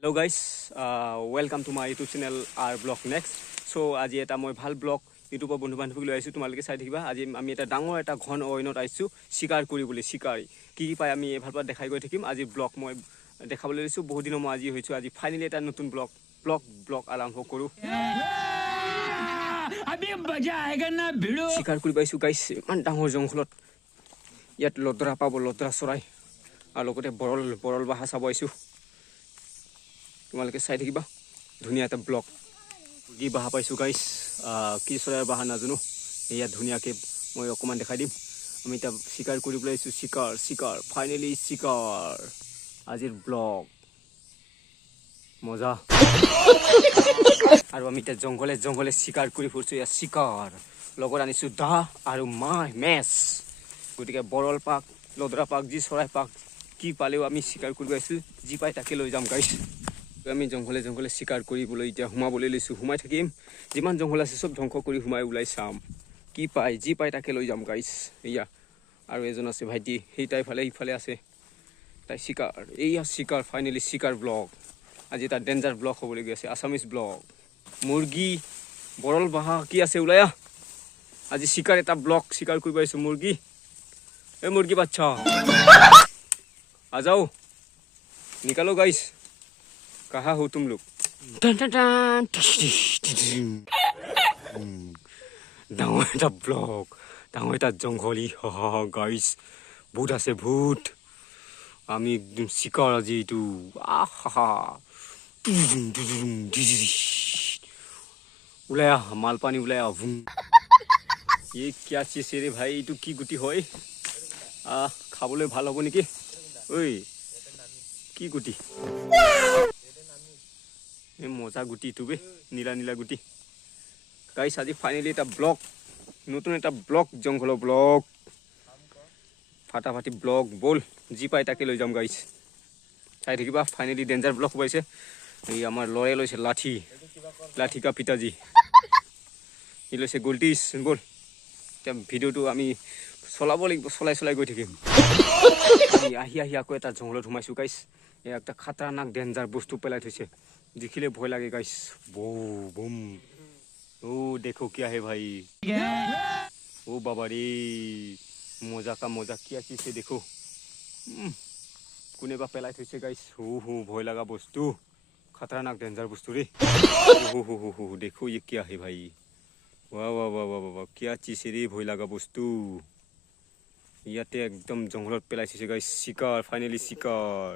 Hello guys, welcome to my YouTube channel R Vlog Next. So আজি এটা মই ভাল ব্লগ ইউটিউবৰ বন্ধু বান্ধৱীক লৈ আহিছোঁ, তোমালোকে চাই থাকিবা। আজি আমি এটা ডাঙৰ এটা ঘন অৰণ্যত আহিছোঁ শিকাৰ কৰিবলৈ। শিকাৰী কি পাই আমি ভাল পাই দেখাই গৈ থাকিম। আজি ব্লগ মই দেখাবলৈ লৈছোঁ, বহুত দিনৰ মই আজি হৈছোঁ। আজি ফাইনেলি এটা নতুন ব্লগ আৰম্ভ কৰোঁ। শিকাৰ কৰি পাইছোঁ গাইছ, ইমান ডাঙৰ জংঘলত। ইয়াত লদৰা পাব, লদৰা চৰাই, আৰু লগতে বৰল বাহা চাব আহিছোঁ। তোমালোকে চাই থাকিবা, ধুনীয়া এটা ব্লগ। কি বাহা পাইছোঁ গাইছ, কি চৰাইৰ বাহা নাজানো। এয়া ধুনীয়াকৈ মই অকণমান দেখাই দিম। আমি এতিয়া শিকাৰ কৰিবলৈ আহিছোঁ। শিকাৰ ফাইনেলি শিকাৰ। আজিৰ ব্লগ মজা। আৰু আমি এতিয়া জংঘলে শিকাৰ কৰি ফুৰিছোঁ। এয়া শিকাৰ লগত আনিছোঁ দা আৰু মেচ। গতিকে বৰল পাক, লদৰা পাক, যি চৰাই পাক কি পালেও আমি শিকাৰ কৰিব আহিছোঁ। যি পাই তাকে লৈ যাম গাইছ। আমি জংঘলে শিকাৰ কৰিবলৈ এতিয়া সোমাবলৈ লৈছোঁ। সোমাই থাকিম, যিমান জংঘল আছে চব ধ্বংস কৰি সোমাই ওলাই চাম কি পায়। যি পায় তাকে লৈ যাম গাইছ। এয়া আৰু এজন আছে ভাইটি, সেই ইফালে আছে তাই শিকাৰ। এইয়া শিকাৰ, ফাইনেলি শিকাৰ ব্লগ। আজি এটা ডেঞ্জাৰ ব্লগ হ'বলৈ গৈ আছে, আছামিজ ব্লগ। মুৰ্গী, বৰল বাহা কি আছে ওলাই আহ। আজি শিকাৰ এটা ব্লগ শিকাৰ কৰিব আহিছোঁ। মুৰ্গী, এই মুৰ্গী বাচ্চা आ जाओ, निकालो गाइस, कहाँ हो तुम लोग। डाঙर এটা ব্লগ, ডাঙৰ এটা জংঘলি গাইস, ভূত আছে ভূত। আমি একদম শিকাৰ আজি এইটো। আহা ওলাই আহ, মালপানী ওলাই আহ। এই কিয়া চিজ ৰে ভাই, এইটো কি গুটি হয়? খাবলৈ ভাল হ'ব নেকি? ঐ কি গুটি? এই মজা গুটি বে, নীলা গুটি। গাইছ আজি ফাইনেলি এটা ব্লগ, নতুন এটা ব্লগ, জংঘলৰ ব্লগ, ফাটাফাটি ব্লগ। বল, যি পাই তাকে লৈ যাম গাইছ। চাই থাকিবা, ফাইনেলি ডেঞ্জাৰ ব্লগ পাইছে। এই আমাৰ ল'ৰাই লৈছে লাঠি কা পিতাজী, সি লৈছে গল্টিছ। বল এতিয়া ভিডিঅ'টো আমি চলাব লাগিব, চলাই গৈ থাকিম। আহি আকৌ এটা জংঘলত সোমাইছোঁ গাইছ। এই একটা খাতৰনাক ডেঞ্জাৰ বস্তু পেলাই থৈছে, দেখিলে ভয় লাগে গাইছ। বুম ও দেখো কিয়া হে ভাই, ও বাবা রে, মজা কিয়া চিছে দেখো। কোনে বা পেলাই থৈছে গাইছ। ভয় লগা বস্তু, খাতৰনাক ডেঞ্জাৰ বস্তু রে। দেখো ये क्या है भाई, वाह क्या चीज रे, ভয় লগা বস্তু। ইয়াতে একদম জংঘলত পেলাই থৈছে গাইছ। শিকাৰ, ফাইনেলি শিকাৰ।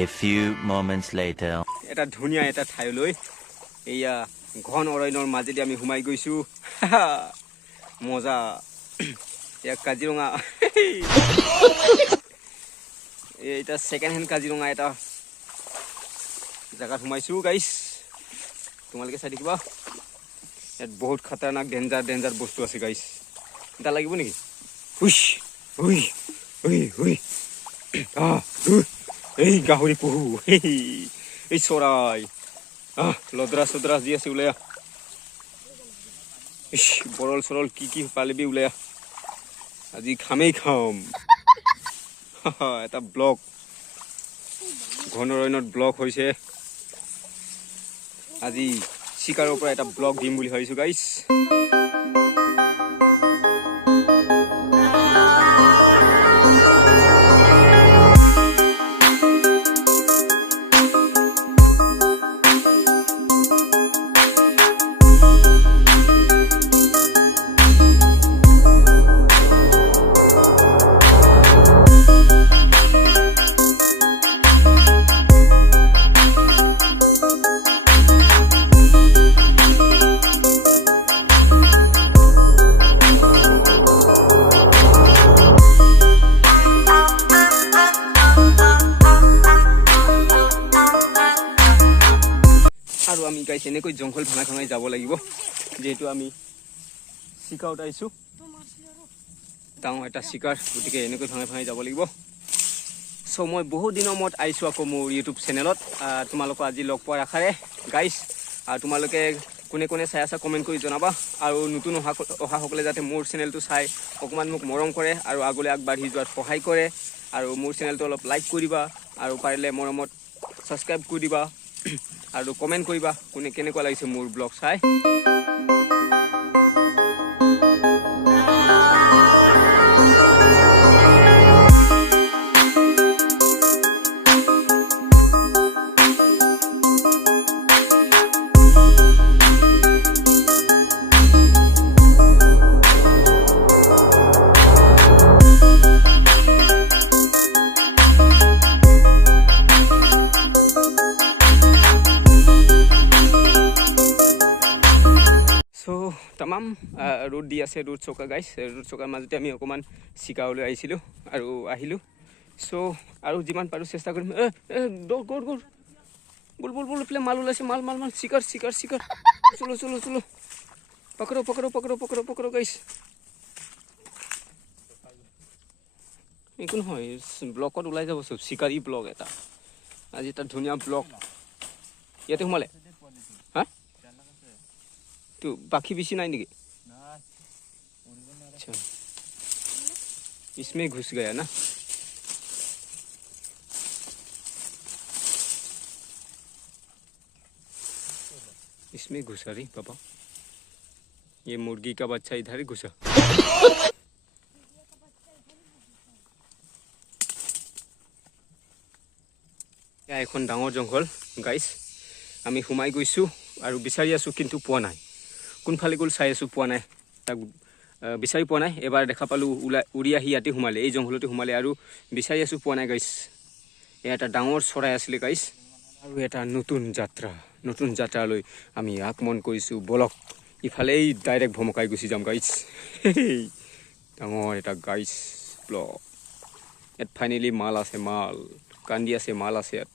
A few moments later. এটা ধুনীয়া এটা ঠাইলৈ, এয়া ঘন অৰণ্যৰ মাজেদি আমি সোমাই গৈছোঁ। মজা। এয়া কাজিৰঙা, এটা ছেকেণ্ড হেণ্ড কাজিৰঙা এটা জেগাত সোমাইছোঁ গাইছ। তোমালোকে চাই থাকিবা, ইয়াত বহুত খাতৰনাক ডেঞ্জাৰ বস্তু আছে গাইছ। এটা লাগিব নেকি? এই গাহৰি পহু, এই চৰাই, লদৰা যি আছে ওলাই আহ। বৰল চৰল কি পালিবি ওলাই আহ, আজি খামেই খাম। এটা ব্লগ, ঘন অৰণ্যত ব্লগ হৈছে। আজি শিকাৰৰ পৰা এটা ব্লগ দিম বুলি ভাবিছোঁ গাইছ। আৰু আমি গাইছ এনেকৈ জংঘল ভাঙাই যাব লাগিব, যিহেতু আমি শিকাৰত আহিছোঁ, ডাঙৰ এটা শিকাৰ। গতিকে এনেকৈ ভাঙাই যাব লাগিব। চ' মই বহুত দিনৰ মূৰত আহিছোঁ আকৌ মোৰ ইউটিউব চেনেলত, তোমালোকক আজি লগ পোৱাৰ আশাৰে গাইছ। আৰু তোমালোকে কোনে চাই আছা কমেণ্ট কৰি জনাবা। আৰু নতুন অহাসকলে যাতে মোৰ চেনেলটো চাই অকণমান মোক মৰম কৰে আৰু আগলৈ আগবাঢ়ি যোৱাত সহায় কৰে। আৰু মোৰ চেনেলটো অলপ লাইক কৰিবা, আৰু পাৰিলে মৰমত ছাবস্ক্ৰাইব কৰি দিবা। আৰু কমেণ্ট কৰিবা কোনে কেনেকুৱা লাগিছে মোৰ ব্লগ চাই। তামাম ৰোড দি আছে, ৰোড চকা গাইছ। ৰোড চকাৰ মাজতে আমি অকণমান চিকাৰলৈ আহিছিলোঁ আৰু আহিলোঁ। চ' আৰু যিমান পাৰোঁ চেষ্টা কৰিম। দৌৰ গ'ল গ'ল বল বল বল এইফালে মাল ওলাইছে, মাল মাল মাল চিকাৰ চিকাৰ চিকাৰ। চলো চলো চলো পকৰো পকৰো পকৰো পকৰো পকৰো গাইছ। একো নহয়, ব্লকত ওলাই যাব চব, চিকাৰী ব্লক এটা। আজি এটা ধুনীয়া ব্লক ইয়াতে সোমালে। হা তো बाकी बेसी नहीं निकी? अच्छा, इसमें घुस गया ना। इसमें घुसा रही पापा, ये मुर्गी का बच्चा इधर ही घुसा। এখন ডাঙৰ জংঘল গাইছ, আমি সোমাই গৈছোঁ আৰু বিচাৰি আছোঁ কিন্তু পোৱা নাই। কোনফালে গ'ল চাই আছোঁ, পোৱা নাই, তাক বিচাৰি পোৱা নাই। এবাৰ দেখা পালোঁ উৰি আহি ইয়াতে সোমালে, এই জংঘলতে সোমালে আৰু বিচাৰি আছোঁ, পোৱা নাই গাইছ। এয়া এটা ডাঙৰ চৰাই আছিলে গাইছ। আৰু এটা নতুন যাত্ৰালৈ আমি আগমন কৰিছোঁ। বলক ইফালেই ডাইৰেক্ট ভমকাই গুচি যাম গাইছ। ডাঙৰ এটা গাইছ ব্লক। ইয়াত ফাইনেলি মাল আছে, মাল কান্দি আছে, মাল আছে ইয়াত।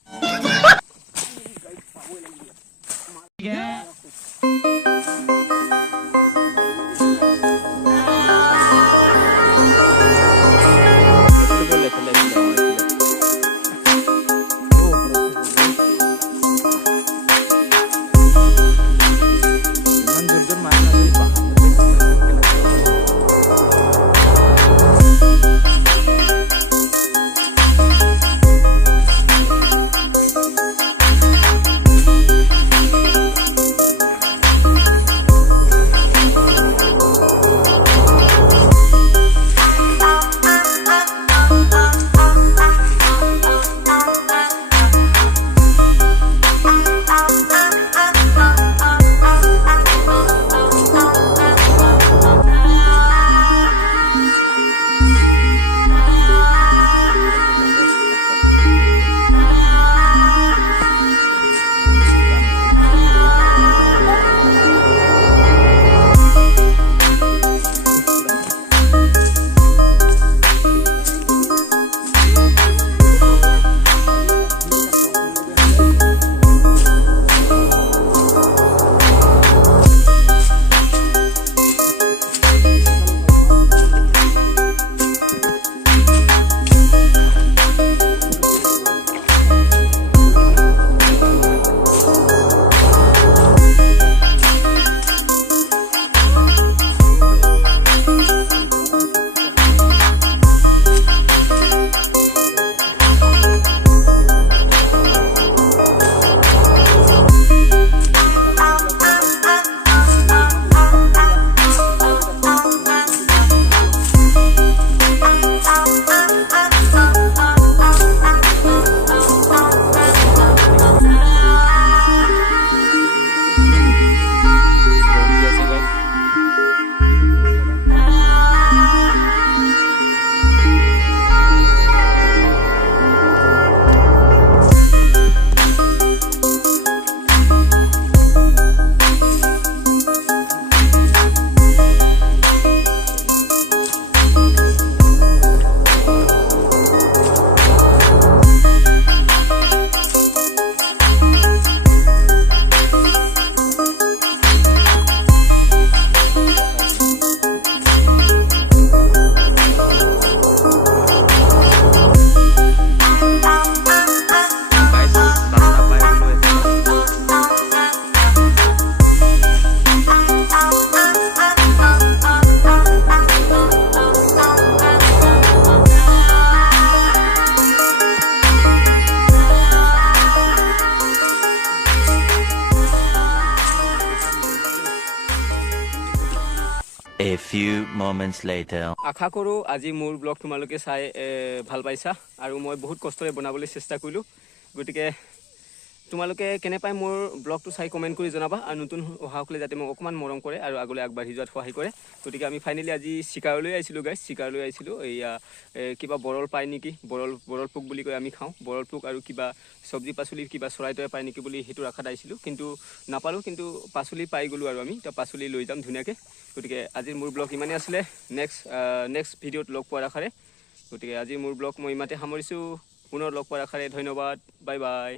A few moments later. আশা কৰোঁ আজি মোৰ ব্লগ তোমালোকে চাই ভাল পাইছা আৰু মই বহুত কষ্টৰে বনাবলৈ চেষ্টা কৰিলোঁ গতিকে তোমালোকে কেনে পাই মোৰ ব্লগটো চাই কমেণ্ট কৰি জনাবা আৰু নতুন অহাসকলে যাতে মোক অকণমান মৰম কৰে আৰু আগলৈ আগবাঢ়ি যোৱাত সহায় কৰে গতিকে আমি ফাইনেলি আজি চিকাৰলৈ আহিছিলোঁ গাইছ চিকাৰলৈ আহিছিলোঁ এয়া কিবা বৰল পায় নেকি বৰল পোক বুলি কৈ আমি খাওঁ বৰল পোক আৰু কিবা চব্জি পাচলি কিবা চৰাই তৰাই পায় নেকি বুলি সেইটো আশাত আহিছিলোঁ কিন্তু নাপালোঁ কিন্তু পাচলি পাই গ'লোঁ আৰু আমি এতিয়া পাচলি লৈ যাম ধুনীয়াকৈ গতিকে আজিৰ মোৰ ব্লগ ইমানেই আছিলে নেক্সট ভিডিঅ'ত লগ পোৱাৰ আশাৰে গতিকে আজিৰ মোৰ ব্লগ মই ইমানতে সামৰিছোঁ পুনৰ লগ পোৱাৰ আশাৰে ধন্যবাদ বাই বাই